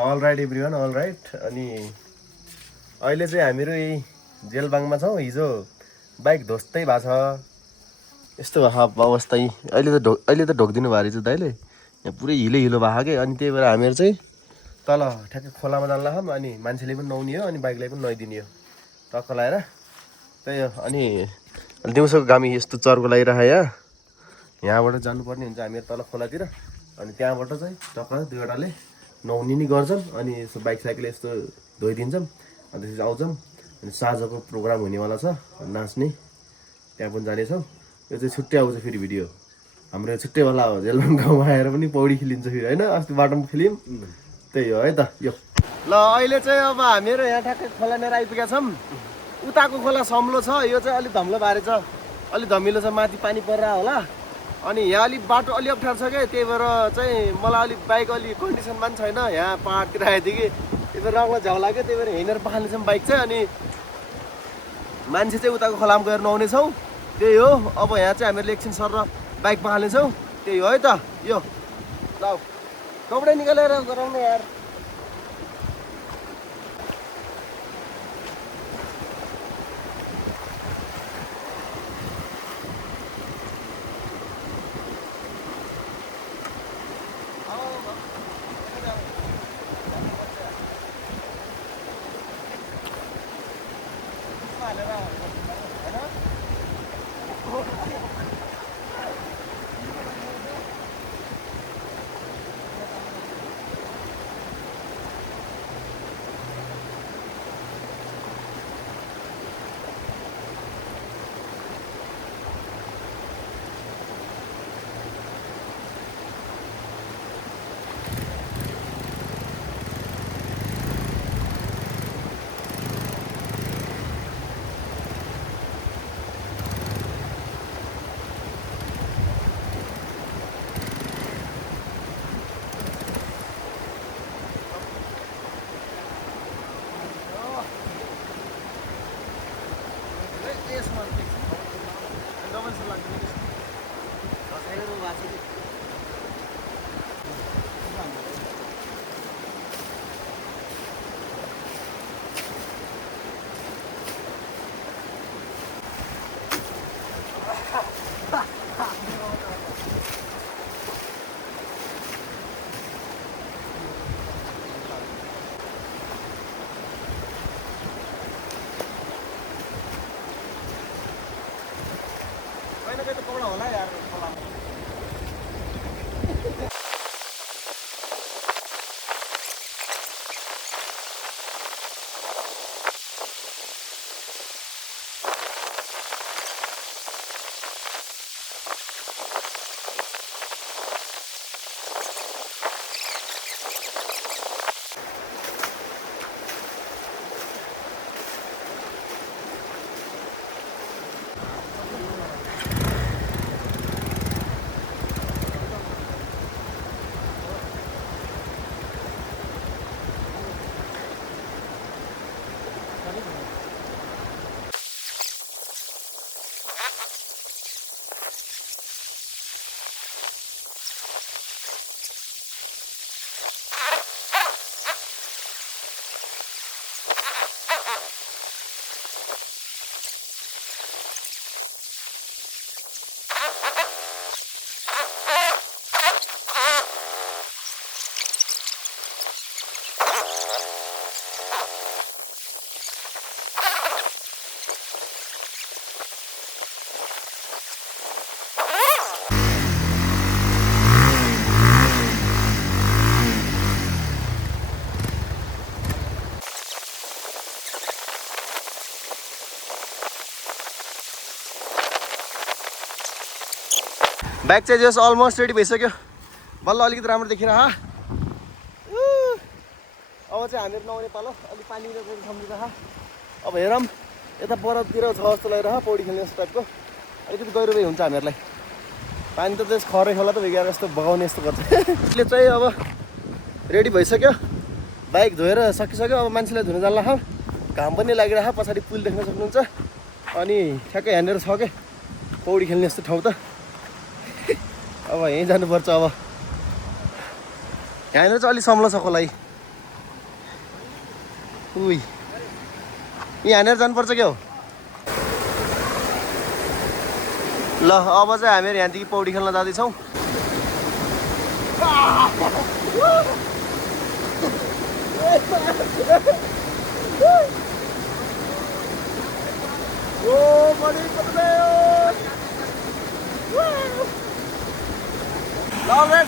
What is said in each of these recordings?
All right everyone, all right. अनि अहिले चाहिँ हामीहरू यही जेलबाङमा छौँ। हिजो बाइक ध्वस्तै भएको छ, यस्तो भएको अवस्था। अहिले त ढोकिदिनु भएको रहेछ दाइले, यहाँ पुरै हिलो भएको के। अनि त्यही भएर हामीहरू चाहिँ तल ठ्याक्कै खोलामा जान लाग्छौँ। अनि मान्छेले पनि नुहाउने हो, अनि बाइकलाई पनि नुहाइदिने हो टक्क लाएर। त्यही हो। अनि दिउँसोको घामी यस्तो चर्को लागिरहेको यहाँबाट जानुपर्ने हुन्छ हामीहरू तल खोलातिर। अनि त्यहाँबाट चाहिँ टक्क दुईवटाले नुहाउने नि गर्छन्। अनि यसो बाइक साइकल यस्तो धोइदिन्छौँ। अनि त्यसपछि आउँछौँ। अनि साँझको प्रोग्राम हुनेवाला छ, नाच्ने, त्यहाँ पनि जानेछौँ। यो चाहिँ छुट्टै आउँछ फेरि भिडियो हाम्रो, छुट्टैवाला हो। जेलबाङ गाउँमा आएर पनि पौडी खेलिन्छ फेरि, होइन? अस्ति बाटोमा खेल्यौँ, त्यही हो है त। यो ल अहिले चाहिँ अब हामीहरू यहाँ ठ्याक्कै खोलानिर आइपुगेका छौँ। उताको खोला सम्लो छ, यो चाहिँ अलिक धम्लो बारे छ, अलिक धमिलो छ, माथि पानी परेर होला। अनि यहाँ अलिक बाटो अलिक अप्ठ्यारो छ क्या, त्यही भएर चाहिँ मलाई अलिक बाइक अलिक कन्डिसनमा पनि छैन। यहाँ पाहाडतिर आएको थियो कि, त्यही भएर रङमा झ्याउ लाग्यो, त्यही भएर हिँडेर पखाल्नेछौँ बाइक चाहिँ। अनि मान्छे चाहिँ उताको खोलामा गएर नुहाउनेछौँ, त्यही हो। अब यहाँ चाहिँ हामीहरूले एकछिन सर बाइक पखाल्नेछौँ, त्यही हो है त। यो ल कपडा निकालेर गराउनु यार। कपडा होला यार खोलामा। बाइक चाहिँ जस अलमोस्ट रेडी भइसक्यो, बल्ल अलिकति राम्रो देखिरह। अब चाहिँ हामीहरू नआउने पालो, अलिक पानी सम्झिरह। अब हेरौँ यता परतिर छ जस्तो लागिरह, पौडी खेल्ने जस्तो टाइपको अलिकति गहिरो हुन्छ हामीहरूलाई। पानी त त्यस खरै खोला त भइगएर यस्तो बगाउने यस्तो गर्छ। यसले चाहिँ अब रेडी भइसक्यो, बाइक धोएर सकिसक्यो। अब मान्छेलाई धुन जान्ला, घाम पनि लागिरह। पछाडि पुल देख्न सक्नुहुन्छ। अनि ठ्याक्कै यहाँनिर छ के पौडी खेल्ने यस्तो ठाउँ त। अब यहीँ जानुपर्छ। अब यहाँनिर चाहिँ अलिक सम्लो छ खोला, उही यहाँनिर जानुपर्छ क्या हो। ल अब चाहिँ हामीहरू यहाँदेखि पौडी खेल्न जाँदैछौँ।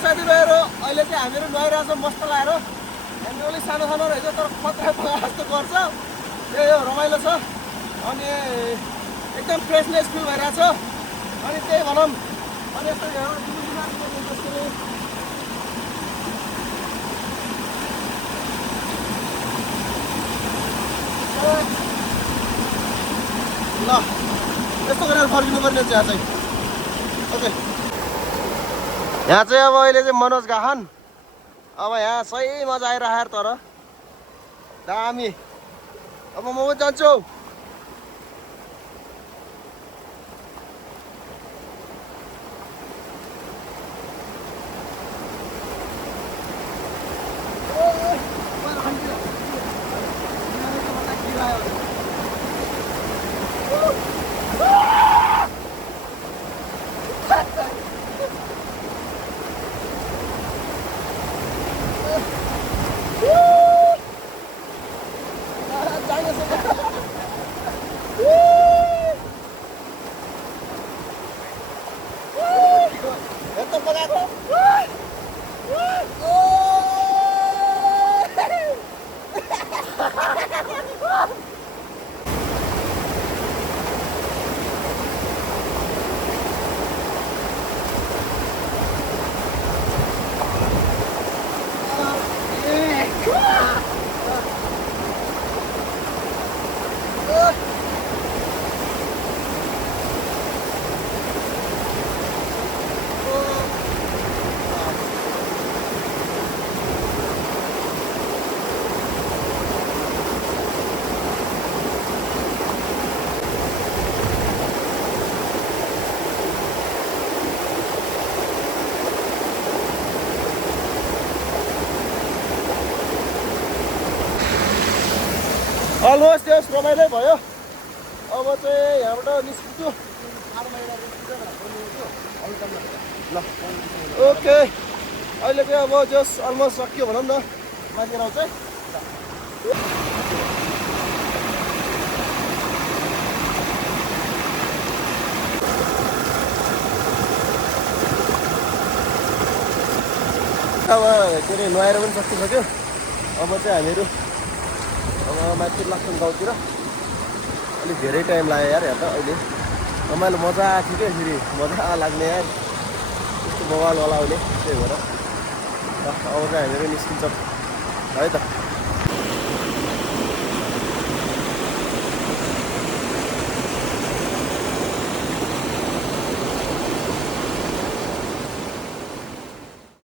साथीभाइहरू अहिले चाहिँ हामीहरू नुहाइरहेको छौँ मस्त लगाएर। हामी अलिक सानो सानो रहेछ तर खतरा जस्तो गर्छ। यो रमाइलो छ अनि एकदम फ्रेसनेस फिल भइरहेको छ। अनि त्यही भनौँ अनि यस्तो ल यस्तो गरेर फर्किनुपर्ने चाहिँ यहाँ चाहिँ। ओके यहाँ चाहिँ अब अहिले चाहिँ मनोज गाहन। अब यहाँ सही मजा आइरहेको तर दामी। अब म जान्छु। अलमोस्ट यस रमाइलो भयो। अब चाहिँ यहाँबाट निस्किन्छु। ल ओके अहिले चाहिँ अब जस अलमोस्ट सकियो भनौँ न माथि आउँछ। अब के अरे नुहाएर पनि सकिसक्यो। अब चाहिँ हामीहरू अब माथि लाग्छौँ गाउँतिर। अलिक धेरै टाइम लाग्यो यार यहाँ त। अहिले रमाइलो मजा आएको थियो क्या फेरि मजा लाग्ने यार त्यस्तो मोबाइलवाला आउने त्यही भएर। अब चाहिँ हामीहरू निस्किन्छौँ है त।